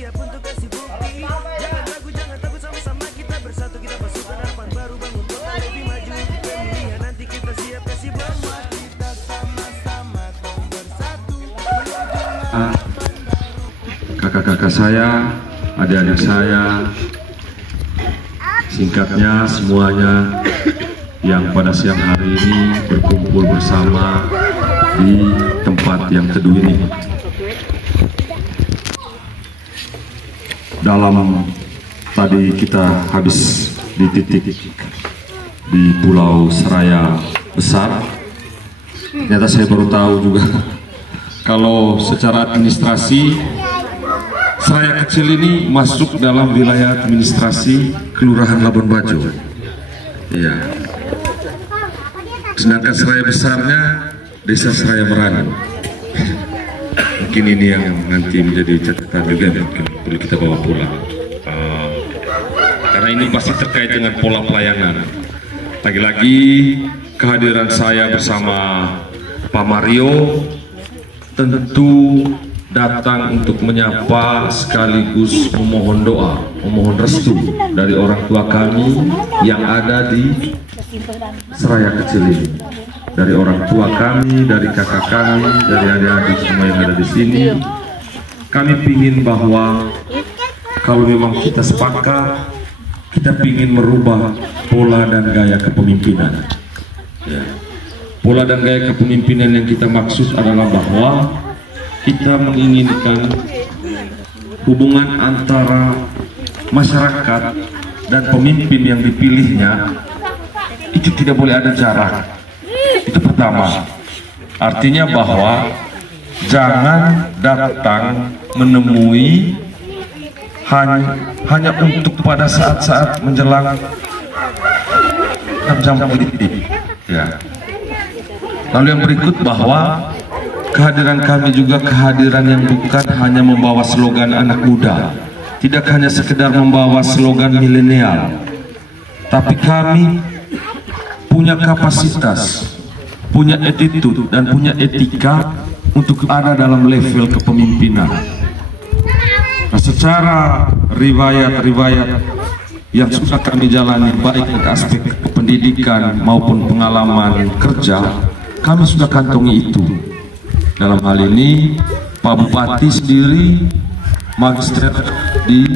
siap untuk kasih bukti. Jangan ragu, jangan takut, sama-sama kita bersatu. Kita pasukan harapan baru, bangun kota lebih maju. Di pemilihan nanti kita siap kasih bomba. Kita sama-sama tong bersatu. Kakak-kakak saya, adik-adik saya, singkatnya semuanya yang pada siang hari ini berkumpul bersama di tempat yang teduh ini. Dalam tadi kita habis di titik di Pulau Seraya Besar, ternyata saya baru tahu juga kalau secara administrasi Seraya Kecil ini masuk dalam wilayah administrasi Kelurahan Labuan Bajo. Ya. Sedangkan Seraya Besarnya Desa Seraya Merana. Mungkin ini yang nanti menjadi catatan juga yang perlu kita bawa pulang. Karena ini pasti terkait dengan pola pelayanan. Lagi-lagi kehadiran saya bersama Pak Mario tentu datang untuk menyapa sekaligus memohon doa, memohon restu dari orang tua kami yang ada di Seraya Kecil ini, dari orang tua kami, dari kakak kami, dari adik-adik semua yang ada di sini. Kami ingin bahwa kalau memang kita sepakat, kita ingin merubah pola dan gaya kepemimpinan. Ya. Pola dan gaya kepemimpinan yang kita maksud adalah bahwa kita menginginkan hubungan antara masyarakat dan pemimpin yang dipilihnya itu tidak boleh ada jarak. Itu pertama. Artinya bahwa jangan datang menemui hanya untuk pada saat-saat menjelang jam politik. Ya. Lalu yang berikut bahwa kehadiran kami juga kehadiran yang bukan hanya membawa slogan anak muda, tidak hanya sekedar membawa slogan milenial, tapi kami punya kapasitas, punya attitude dan punya etika untuk ada dalam level kepemimpinan. Nah, secara riwayat-riwayat yang sudah kami jalani baik dari aspek pendidikan maupun pengalaman kerja, kami sudah kantongi itu. Dalam hal ini Pak Bupati sendiri magister di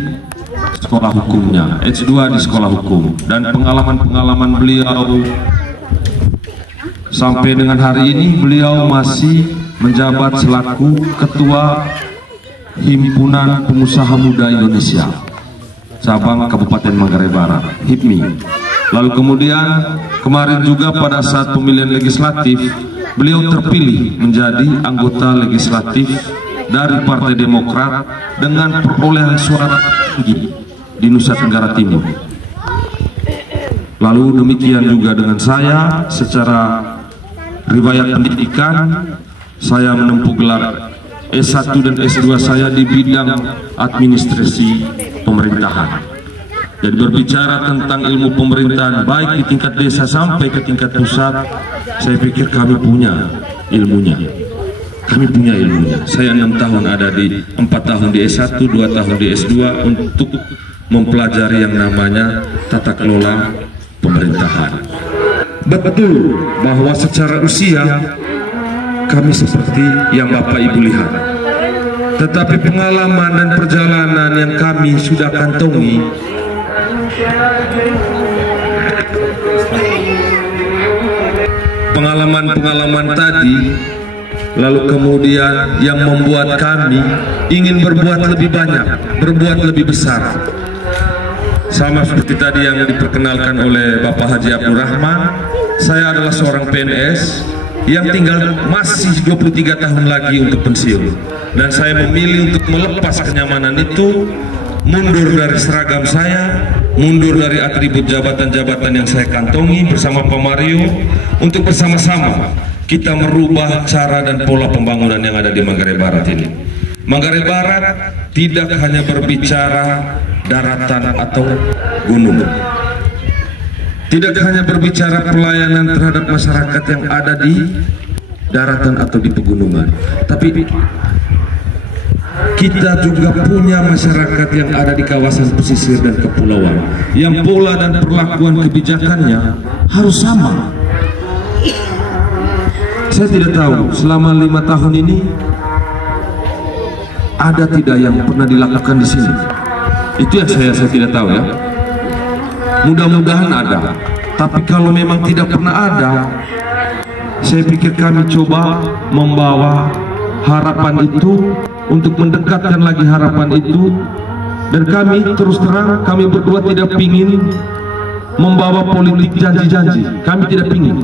sekolah hukumnya, S2 di sekolah hukum, dan pengalaman-pengalaman beliau sampai dengan hari ini beliau masih menjabat selaku Ketua Himpunan Pengusaha Muda Indonesia cabang Kabupaten Manggarai Barat, HIPMI. Lalu kemudian kemarin juga pada saat pemilihan legislatif beliau terpilih menjadi anggota legislatif dari Partai Demokrat dengan perolehan suara tinggi di Nusa Tenggara Timur. Lalu demikian juga dengan saya, secara riwayat pendidikan saya menempuh gelar S1 dan S2 saya di bidang administrasi pemerintahan. Jadi berbicara tentang ilmu pemerintahan baik di tingkat desa sampai ke tingkat pusat, saya pikir kami punya ilmunya. Kami punya ilmunya. Saya 6 tahun ada di 4 tahun di S1, 2 tahun di S2 untuk mempelajari yang namanya tata kelola pemerintahan. Betul bahwa secara usia kami seperti yang Bapak Ibu lihat, tetapi pengalaman dan perjalanan yang kami sudah kantongi, pengalaman-pengalaman tadi, lalu kemudian yang membuat kami ingin berbuat lebih banyak, berbuat lebih besar. Sama seperti tadi yang diperkenalkan oleh Bapak Haji Abdul Rahman, saya adalah seorang PNS yang tinggal masih 23 tahun lagi untuk pensiun, dan saya memilih untuk melepas kenyamanan itu, mundur dari seragam saya, mundur dari atribut jabatan-jabatan yang saya kantongi bersama Pak Mario, untuk bersama-sama kita merubah cara dan pola pembangunan yang ada di Manggarai Barat ini. Manggarai Barat tidak hanya berbicara daratan atau gunung, tidak hanya berbicara pelayanan terhadap masyarakat yang ada di daratan atau di pegunungan, tapi kita juga punya masyarakat yang ada di kawasan pesisir dan kepulauan, yang pola dan perlakuan kebijakannya harus sama. Saya tidak tahu selama 5 tahun ini ada tidak yang pernah dilakukan di sini. Itu yang saya tidak tahu ya. Mudah-mudahan ada. Tapi kalau memang tidak pernah ada, saya pikir kami coba membawa harapan itu untuk mendekatkan lagi harapan itu. Dan kami terus terang, kami berdua tidak ingin membawa politik janji-janji. Kami tidak ingin.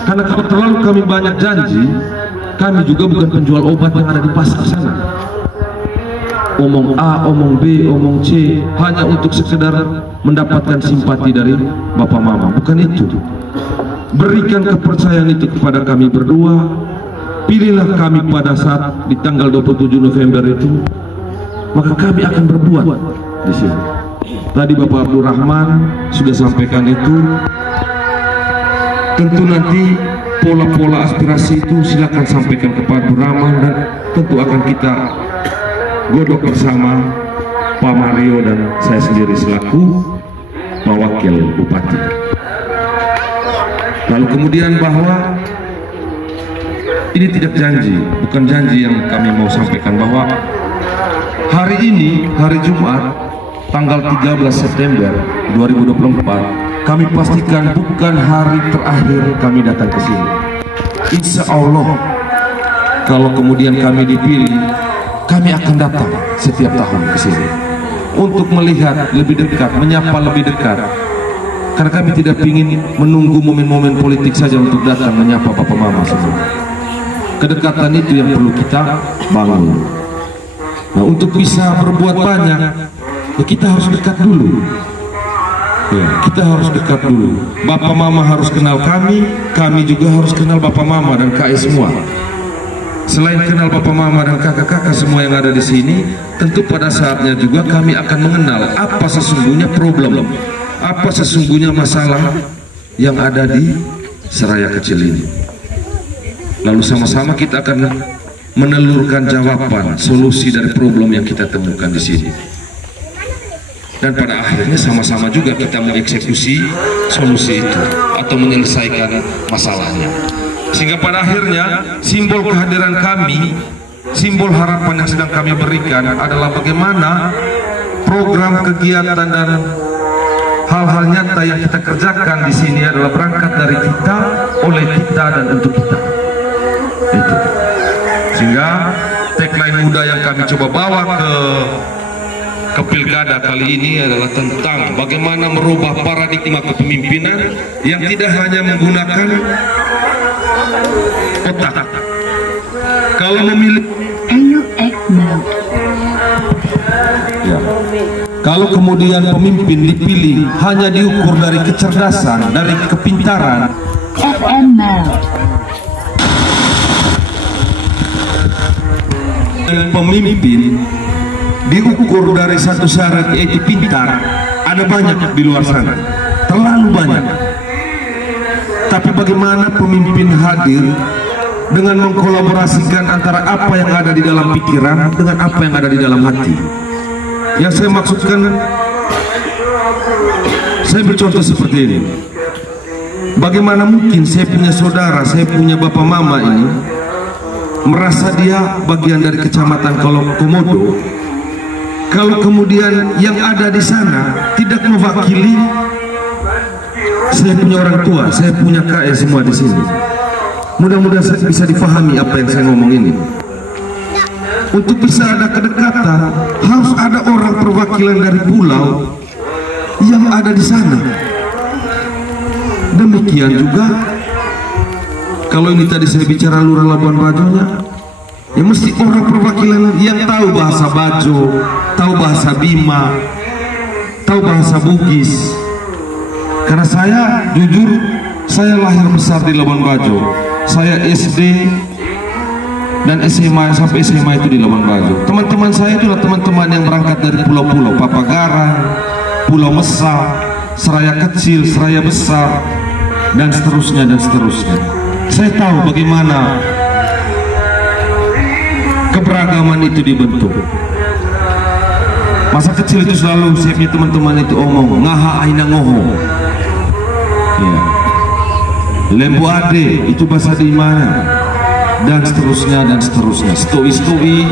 Karena kalau terlalu kami banyak janji, kami juga bukan penjual obat yang ada di pasar sana. Omong A, omong B, omong C hanya untuk sekedar mendapatkan simpati dari Bapak Mama. Bukan itu. Berikan kepercayaan itu kepada kami berdua. Pilihlah kami pada saat di tanggal 27 November itu, maka kami akan berbuat di sini. Tadi Bapak Abdul Rahman sudah sampaikan itu. Tentu nanti pola-pola aspirasi itu silakan sampaikan kepada Abdul Rahman, dan tentu akan kita godok bersama Pak Mario dan saya sendiri selaku Wakil Bupati. Lalu kemudian bahwa ini tidak janji, bukan janji yang kami mau sampaikan, bahwa hari ini, hari Jumat, tanggal 13 September 2024, kami pastikan bukan hari terakhir kami datang ke sini. Insya Allah, kalau kemudian kami dipilih, kami akan datang setiap tahun ke sini untuk melihat lebih dekat, menyapa lebih dekat. Karena kami tidak ingin menunggu momen-momen politik saja untuk datang menyapa Bapak Mama semua. Kedekatan itu yang perlu kita bangun. Nah, untuk bisa berbuat banyak, ya kita harus dekat dulu. Ya, kita harus dekat dulu. Bapak Mama harus kenal kami, kami juga harus kenal Bapak Mama dan KE semua. Selain kenal Bapak Mama dan kakak-kakak semua yang ada di sini, tentu pada saatnya juga kami akan mengenal apa sesungguhnya problem, apa sesungguhnya masalah yang ada di Seraya kecil ini. Lalu sama-sama kita akan menelurkan jawaban, solusi dari problem yang kita temukan di sini. Dan pada akhirnya sama-sama juga kita mengeksekusi solusi itu atau menyelesaikan masalahnya. Sehingga pada akhirnya simbol kehadiran kami, simbol harapan yang sedang kami berikan adalah bagaimana program kegiatan dan hal-hal nyata yang kita kerjakan di sini adalah berangkat dari kita, oleh kita, dan untuk kita. Itu. Sehingga tagline muda yang kami coba bawa ke pilkada kali ini adalah tentang bagaimana merubah paradigma kepemimpinan yang tidak hanya menggunakan otak. Kalau memilih ya. Kalau kemudian pemimpin dipilih hanya diukur dari kecerdasan, dari kepintaran, pemimpin diukur dari satu syarat, yaitu pintar, ada banyak di luar sana, terlalu banyak. Tapi bagaimana pemimpin hadir dengan mengkolaborasikan antara apa yang ada di dalam pikiran dengan apa yang ada di dalam hati. Yang saya maksudkan, saya bercontoh seperti ini. Bagaimana mungkin saya punya saudara, saya punya Bapak Mama ini merasa dia bagian dari kecamatan Komodo, kalau kemudian yang ada di sana tidak mewakili saya punya orang tua, saya punya KE semua di sini. Mudah-mudahan saya bisa difahami apa yang saya ngomong ini. Untuk bisa ada kedekatan, harus ada orang perwakilan dari pulau yang ada di sana. Demikian juga kalau ini tadi saya bicara Lurah Labuan Bajonya, ya mesti orang perwakilan yang tahu bahasa Bajo, tahu bahasa Bima, tahu bahasa Bugis. Karena saya jujur, saya lahir besar di Labuan Bajo. Saya SD dan SMA sampai SMA itu di Labuan Bajo. Teman-teman saya itulah teman-teman yang berangkat dari pulau-pulau, Papagaran, Pulau Mesa, Seraya Kecil, Seraya Besar, dan seterusnya dan seterusnya. Saya tahu bagaimana keberagaman itu dibentuk. Masa kecil itu selalu saya punya teman-teman itu omong ngaha aina ngoho ya. Lembu ade itu bahasa di mana, dan seterusnya dan seterusnya. Stoi-stoi,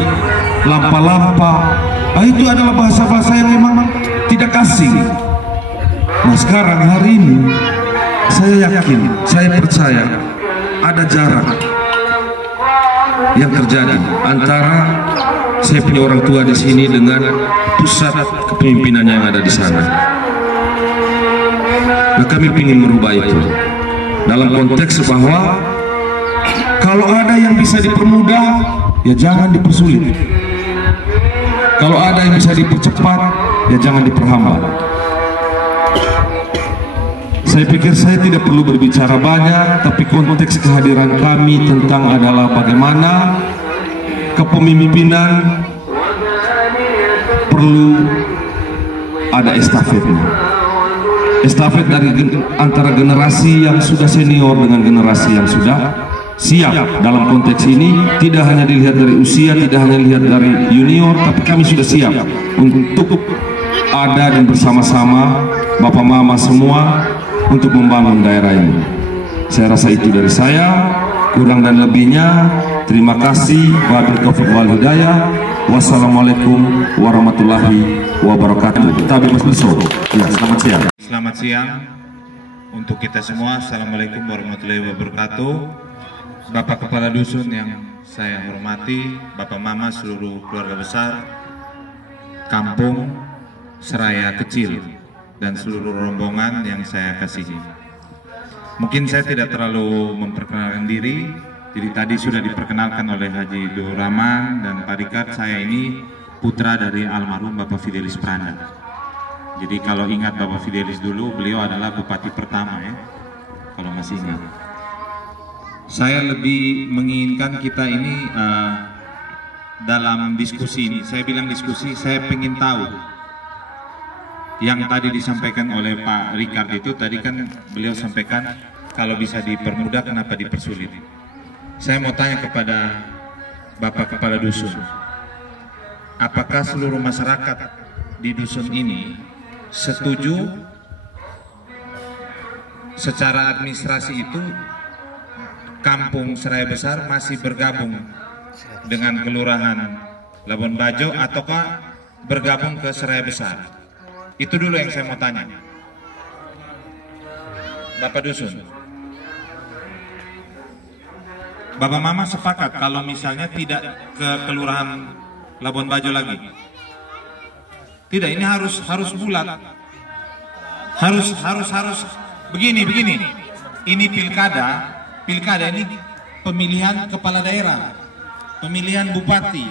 lampa-lampa, itu adalah bahasa-bahasa yang memang tidak asing. Nah sekarang hari ini saya yakin, saya percaya ada jarak yang terjadi antara saya punya orang tua di sini dengan pusat kepemimpinannya yang ada di sana. Nah kami ingin merubah itu dalam konteks bahwa kalau ada yang bisa dipermudah, ya jangan dipersulit. Kalau ada yang bisa dipercepat, ya jangan diperhambat. Saya pikir saya tidak perlu berbicara banyak, tapi konteks kehadiran kami tentang adalah bagaimana kepemimpinan perlu ada estafetnya. Estafet dari antara generasi yang sudah senior dengan generasi yang sudah siap. Dalam konteks ini tidak hanya dilihat dari usia, tidak hanya dilihat dari junior, tapi kami sudah siap untuk ada dan bersama-sama Bapak Mama semua untuk membangun daerah ini. Saya rasa itu dari saya, kurang dan lebihnya terima kasih. Wabillahi taufiq wal hidayah. Wassalamualaikum warahmatullahi wabarakatuh. Tabib Mas Beso. Ya, selamat siang. Selamat siang untuk kita semua. Assalamualaikum warahmatullahi wabarakatuh. Bapak Kepala Dusun yang saya hormati, Bapak Mama, seluruh keluarga besar Kampung Seraya Kecil, dan seluruh rombongan yang saya kasihi. Mungkin saya tidak terlalu memperkenalkan diri. Jadi tadi sudah diperkenalkan oleh Haji Dur Rahman dan Pak Rikard. Saya ini putra dari almarhum Bapak Fidelis Pranda. Jadi kalau ingat Bapak Fidelis dulu, beliau adalah bupati pertama ya, kalau masih ingat. Saya lebih menginginkan kita ini dalam diskusi ini, saya bilang diskusi, saya ingin tahu yang tadi disampaikan oleh Pak Rikard itu. Tadi kan beliau sampaikan kalau bisa dipermudah kenapa dipersulit. Saya mau tanya kepada Bapak Kepala Dusun, apakah seluruh masyarakat di dusun ini setuju secara administrasi itu Kampung Seraya Besar masih bergabung dengan Kelurahan Labuan Bajo ataukah bergabung ke Seraya Besar? Itu dulu yang saya mau tanya. Bapak Dusun, Bapak Mama sepakat kalau misalnya tidak ke Kelurahan Labuan Bajo lagi? Tidak, ini harus bulat. Harus begini. Ini pilkada ini pemilihan kepala daerah, pemilihan bupati.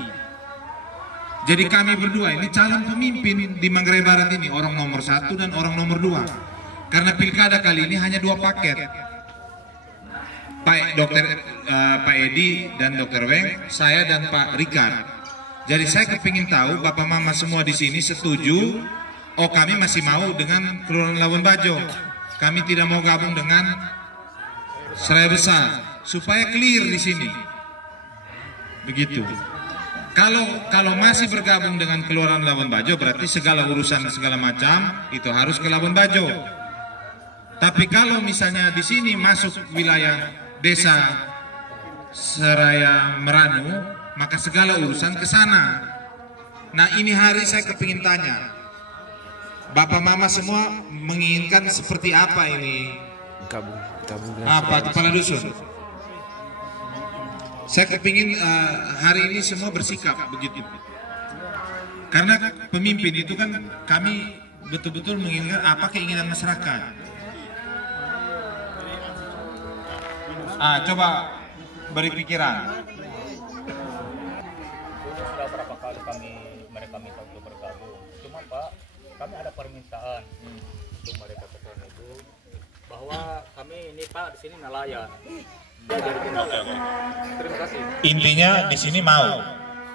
Jadi kami berdua ini calon pemimpin di Manggarai Barat ini, orang nomor 1 dan orang nomor 2. Karena pilkada kali ini hanya 2 paket. Pak Edi dan Dr. Weng, saya dan Pak Rikard. Jadi saya kepingin tahu Bapak Mama semua di sini setuju, oh kami masih mau dengan Kelurahan Labuan Bajo, kami tidak mau gabung dengan Seraya Besar, supaya clear di sini. Begitu. Kalau masih bergabung dengan Kelurahan Labuan Bajo, berarti segala urusan segala macam itu harus ke Labuan Bajo. Tapi kalau misalnya di sini masuk wilayah Desa Seraya Meranu, maka segala urusan ke sana. Nah ini hari saya kepingin tanya, Bapak Mama semua menginginkan seperti apa ini? Pak Kepala Dusun, saya kepingin hari ini semua bersikap begitu. Karena pemimpin itu kan kami betul-betul menginginkan apa keinginan masyarakat. Coba beri pikiran. Sudah berapa kali mereka minta untuk bergabung. Cuma Pak, kami ada permintaan untuk mereka kesana itu bahwa kami ini Pak di sini nelayan. Terima kasih. Intinya di sini mau,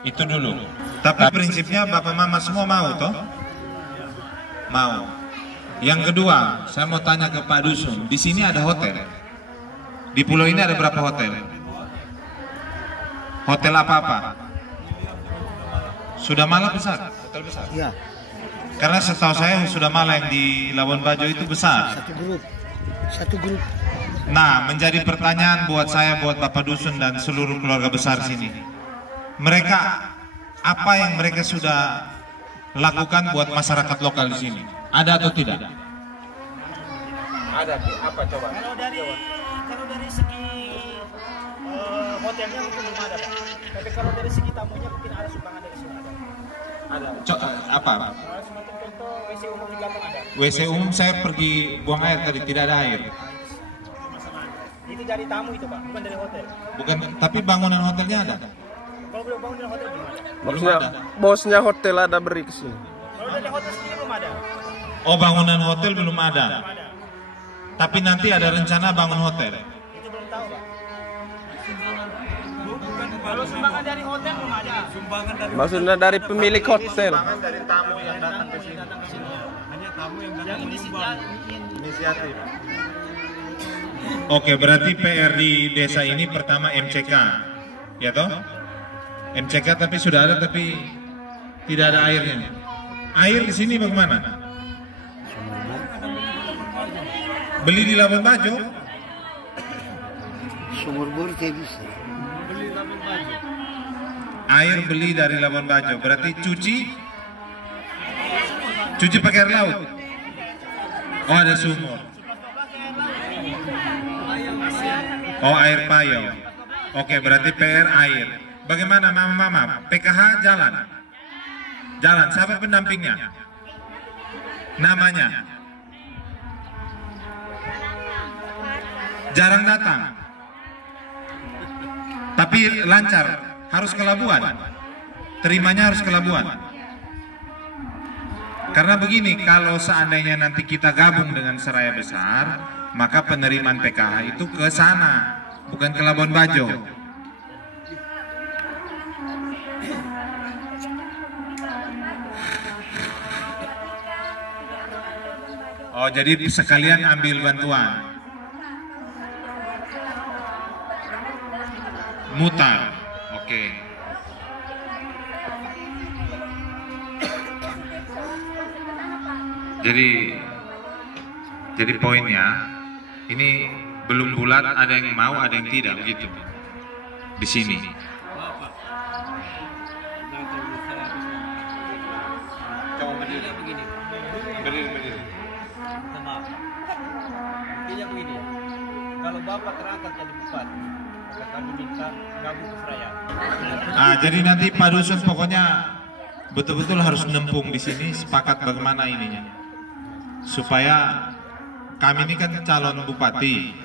itu dulu. Tapi prinsipnya Bapak Mama semua mau toh? Mau. Yang kedua, saya mau tanya ke Pak Dusun. Di sini ada hotel. Di pulau ini ada berapa hotel? Hotel apa-apa? Sudah malah besar, hotel besar. Iya, Karena setahu saya sudah malah yang di Labuan Bajo itu besar. satu grup. Nah, menjadi pertanyaan buat saya, buat Bapak Dusun dan seluruh keluarga besar sini. Mereka, apa yang mereka sudah lakukan buat masyarakat lokal di sini? Ada atau tidak? Ada apa coba? Kalau dari segi hotelnya mungkin belum ada, Pak. Tapi kalau dari segi tamunya mungkin ada sumbangan dari sini ada. Ada. Apa? Semacam contoh WC umum di belakang ada. WC umum saya pergi buang air tadi, tidak ada air. Itu dari tamu itu, Pak, bukan dari hotel. Bukan, tapi bangunan hotelnya ada. Kalau belum bangun dari hotel belum ada. Belum ada. Bosnya hotel ada beri ke sini. Kalau dari hotel sendiri belum ada. Oh, bangunan hotel belum ada. Tapi nanti ada rencana bangun hotel. Itu belum tahu, Pak. Kalau sumbangan dari hotel belum ada. Maksudnya dari pemilik hotel. Dari tamu yang datang ke sini. Hanya tamu yang Inisiatif. Oke, berarti PR di desa ini pertama MCK, ya toh? MCK tapi sudah ada tapi tidak ada airnya. Air di sini bagaimana? Beli di Labuan Bajo? Sumur bor saya bisa. Air beli dari Labuan Bajo, berarti cuci pakai air laut. Oh, ada sumur. Oh, air payau. Oke, berarti PR air. Bagaimana mama? PKH jalan. Jalan, siapa pendampingnya? Namanya? Jarang datang. Tapi lancar, harus ke Labuan. Terimanya harus ke Labuan. Karena begini, kalau seandainya nanti kita gabung dengan Seraya Besar, maka penerimaan PKH itu ke sana, bukan ke Labuan Bajo. Oh, jadi sekalian ambil bantuan. Mutar. Oke. Jadi poinnya ini belum bulat, ada yang mau, ada yang tidak begitu. Di sini. Coba berdiri. Berdiri. Intinya begini, kalau Bapak terangkat jadi bupati, maka kami minta gabung ke Seraya. Jadi nanti Pak Dusun pokoknya betul-betul harus nempung di sini, sepakat bagaimana ininya, supaya kami ini kan calon bupati.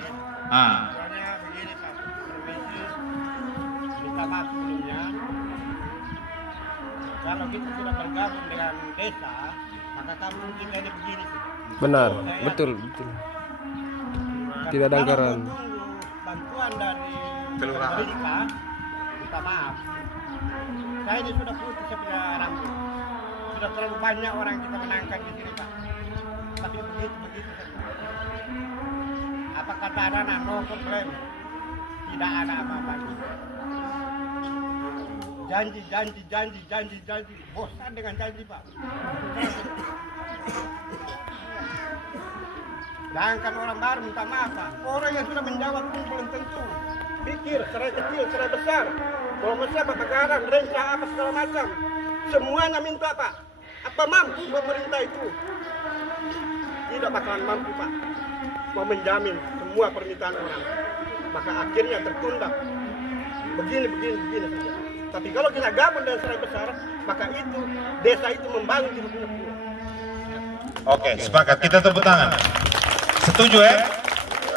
Soalnya begini Pak, permisi, minta maaf sebelumnya. Kalau kita sudah bergabung dengan desa, maka kampung kita ini begini sih. Benar, betul. Tidak ada anggaran. Bantuan dari Kelurahan. pemerintah, minta maaf. Saya ini sudah putus, saya punya rambut. Sudah terlalu banyak orang yang kita menangkan di sini, Pak. Tapi begitu saja. Apa kata anak no problem? Tidak ada apa-apa. Janji. Bosan dengan janji, Pak. Jangankan orang baru minta maaf, Pak. Orang yang sudah menjawab pun belum tentu. Pikir, serai kecil, serai besar. Kalau besar, Bapak garang, renta apa segala macam. Semuanya minta, Pak. Apa mampu pemerintah itu? Tidak bakalan mampu, Pak. Mau menjamin semua permintaan orang. Maka akhirnya tertunda. Begini saja. Tapi kalau kita gabung dengan serai besar, maka itu, desa itu membangun di dunia. Oke, sepakat. Kita tepuk tangan. Setuju ya?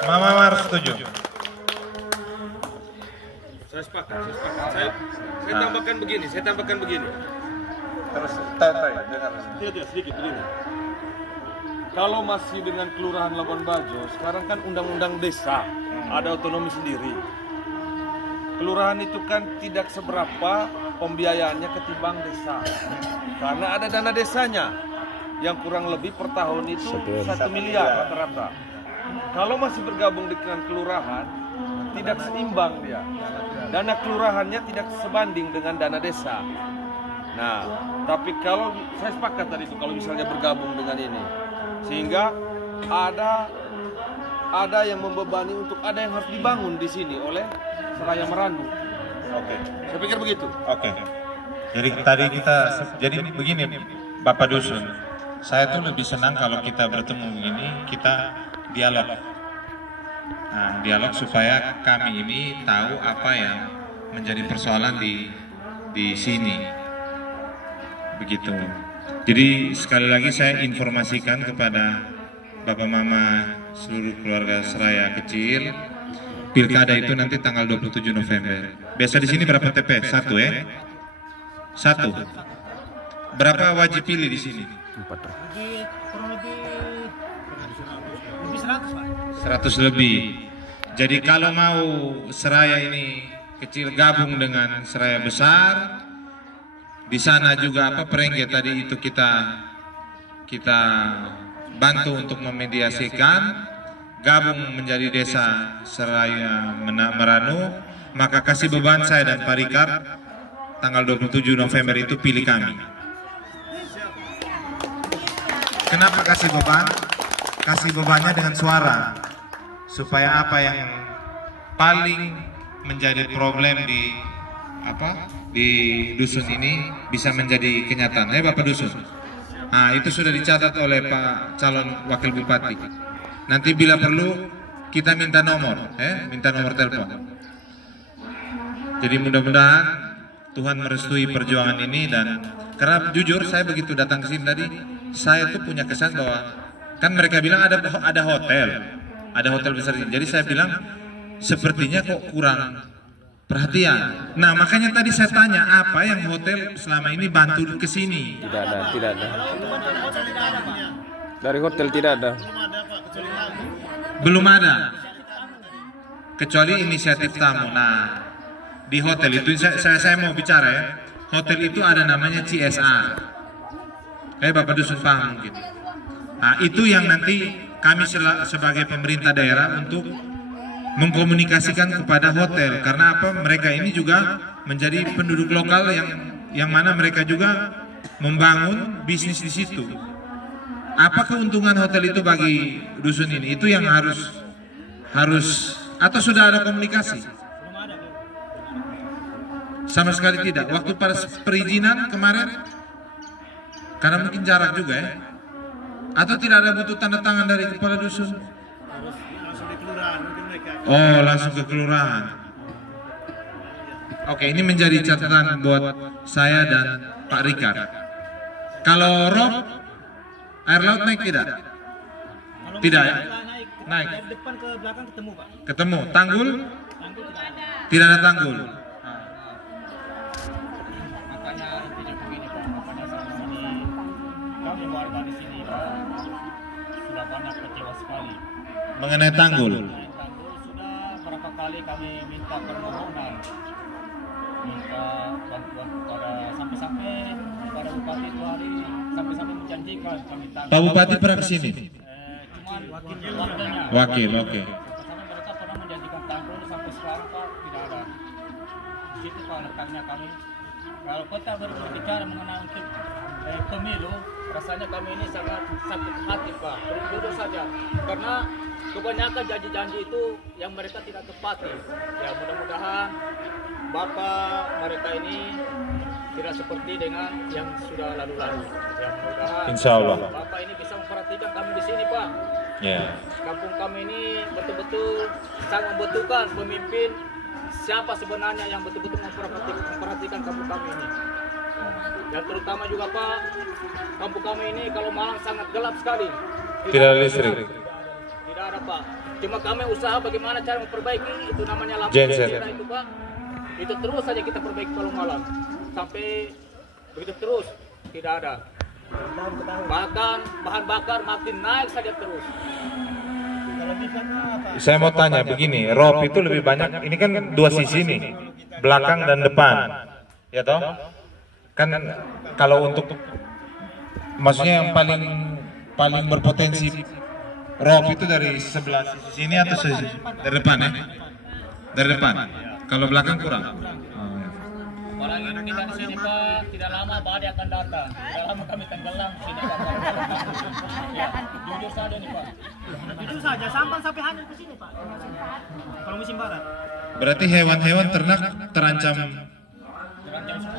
Mama harus setuju. Saya sepakat. Saya tambahkan begini. Terus, Tidak, sedikit begini. Kalau masih dengan Kelurahan Labuan Bajo, sekarang kan undang-undang desa, ada otonomi sendiri. Kelurahan itu kan tidak seberapa pembiayaannya ketimbang desa. Karena ada dana desanya yang kurang lebih per tahun itu 1 miliar rata-rata. Kalau masih bergabung dengan kelurahan, tidak seimbang dia. Dana kelurahannya tidak sebanding dengan dana desa. Nah, tapi kalau saya sepakat tadi itu kalau misalnya bergabung dengan ini, sehingga ada yang membebani untuk ada yang harus dibangun di sini oleh Seraya Merandu. Oke. Saya pikir begitu. Oke. Jadi tadi jadi begini Bapak Dusun, saya tuh lebih senang kalau kita bertemu begini, kita dialog. Nah, dialog supaya kami ini tahu apa yang menjadi persoalan di sini. Begitu. Jadi sekali lagi saya informasikan kepada Bapak Mama seluruh keluarga Seraya Kecil, pilkada itu nanti tanggal 27 November. Biasa di sini berapa TPS? 1 ya? 1. Berapa wajib pilih di sini? 100 lebih. Jadi kalau mau Seraya ini kecil gabung dengan Seraya besar, di sana juga Perengge tadi itu kita bantu untuk memediasikan, gabung menjadi desa Seraya Merandu, maka kasih beban saya dan Pak Rikar tanggal 27 November itu pilih kami. Kenapa kasih beban? Kasih bebannya dengan suara, supaya apa yang paling menjadi problem di dusun ini bisa menjadi kenyataan. Bapak Dusun. Nah, itu sudah dicatat oleh Pak calon Wakil Bupati. Nanti bila perlu kita minta nomor telepon. Jadi mudah-mudahan Tuhan merestui perjuangan ini, dan karena jujur saya begitu datang ke sini tadi, saya tuh punya kesan bahwa kan mereka bilang ada hotel besar ini. Jadi saya bilang sepertinya kok kurang perhatian. Nah, makanya tadi saya tanya apa yang hotel selama ini bantu ke sini. Tidak ada. Dari hotel tidak ada. Belum ada. Kecuali inisiatif tamu. Nah, di hotel itu saya mau bicara ya. Hotel itu ada namanya CSR. Bapak Dusun paham mungkin. Nah, itu yang nanti kami sebagai pemerintah daerah untuk mengkomunikasikan kepada hotel, karena mereka ini juga menjadi penduduk lokal yang mana mereka juga membangun bisnis di situ. Apa keuntungan hotel itu bagi dusun ini? Itu yang harus atau sudah ada komunikasi? Sama sekali tidak. Waktu pada perizinan kemarin, karena mungkin jarak juga ya. Atau tidak ada butuh tanda tangan dari kepala dusun? Oh, langsung ke kelurahan. Oke, ini menjadi catatan buat saya dan Pak Rikar. Kalau rob, air laut naik tidak? Tidak ya? Naik. Depan ke belakang ketemu, Pak. Ketemu. Tanggul? Tidak ada tanggul. Makanya intinya begini, Pak. Makanya saat ini kami warga di sini, Pak, sudah banyak kecewa sekali. Mengenai tanggul. Sudah berapa kali kami minta permohonan, minta bantuan sampai kepada Bupati itu hari sampai menjanjikan kami tanggul. Pak Bupati pernah ke sini? Cuman wakilnya. Wakil, oke. Sampai mereka pernah menjanjikan tanggul, sampai sekarang Pak tidak ada. Di situ Pak letaknya kami. Kalau kita berbicara mengenai untuk pemilu, rasanya kami ini sangat sakit hati Pak. Jujur saja, karena kebanyakan janji-janji itu yang mereka tidak tepati. Ya mudah-mudahan Bapak mereka ini tidak seperti dengan yang sudah lalu-lalu. Ya mudah-mudahan Insya Allah Bapak ini bisa memperhatikan kami di sini Pak. Ya. Kampung kami ini betul-betul sangat membutuhkan pemimpin siapa sebenarnya yang betul-betul memperhatikan kampung kami ini. Dan terutama juga Pak, kampung kami ini kalau malam sangat gelap sekali. Tidak ada listrik. Tidak ada Pak. Cuma kami usaha bagaimana cara memperbaiki itu namanya lampu Genset. merah itu Pak. Itu terus saja kita perbaiki kalau malam. Sampai begitu terus tidak ada. Bahkan bahan bakar makin naik saja terus. Saya mau tanya begini, rob itu lebih banyak, ini kan dua sisi nih, belakang dan depan, ya toh? Kan kalau untuk, maksudnya yang paling berpotensi rob itu dari sebelah sisi sini atau dari depan ya? Dari depan. Kalau belakang kurang. Apalagi kita di sini Pak, tidak lama badai akan datang. Tidak lama kami tenggelam di sini Pak. Ya, jujur saja nih Pak. Itu saja sampai hanyut ke sini Pak. Kalau musim barat. Berarti hewan-hewan ternak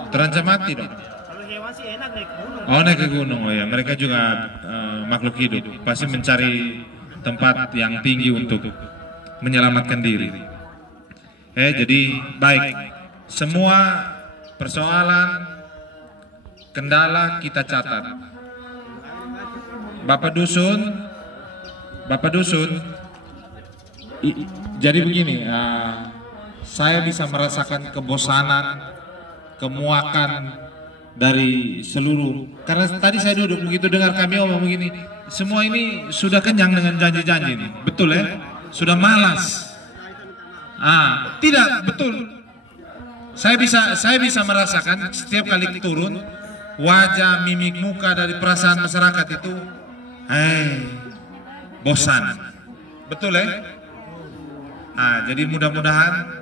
terancam mati dong. Kalau hewan sih enak naik gunung. Oh, naik ke gunung. Oh ya, mereka juga makhluk hidup. Pasti mencari tempat yang tinggi untuk menyelamatkan diri. Jadi baik, semua persoalan, kendala kita catat. Bapak Dusun, jadi begini, saya bisa merasakan kebosanan, kemuakan dari seluruh, karena tadi saya duduk begitu dengar kami ngomong begini, semua ini sudah kenyang dengan janji-janji ini, betul ya? Sudah malas. Tidak betul. Saya bisa merasakan setiap kali turun wajah, mimik muka dari perasaan masyarakat itu, bosan. Betul ya? Jadi mudah-mudahan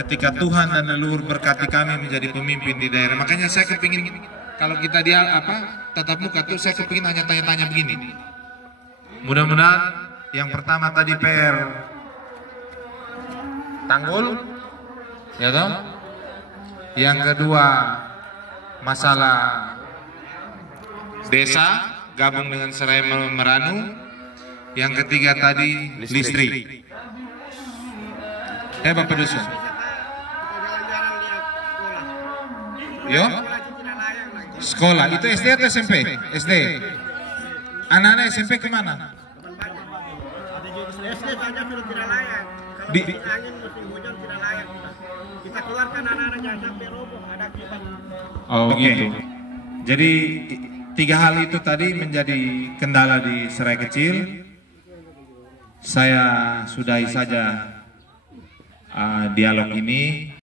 ketika Tuhan dan leluhur berkati kami menjadi pemimpin di daerah. Makanya saya kepingin kalau kita tatap muka tuh saya kepingin hanya tanya-tanya begini. Mudah-mudahan yang pertama tadi PR tanggul, ya toh? Yang kedua masalah desa gabung dengan Serai Meranu. Yang ketiga tadi listrik. Bapak Dusun. Yo, sekolah itu SD atau SMP? SD. Anak-anak SMP kemana? SD saja sudah tidak layak. Kalau musim angin, musim hujan tidak layak. Kita keluarkan anak-anak jangan sampai roboh, ada akibat. Oh gitu. Jadi 3 hal itu tadi menjadi kendala di Serai Kecil. Saya sudahi saja dialog ini.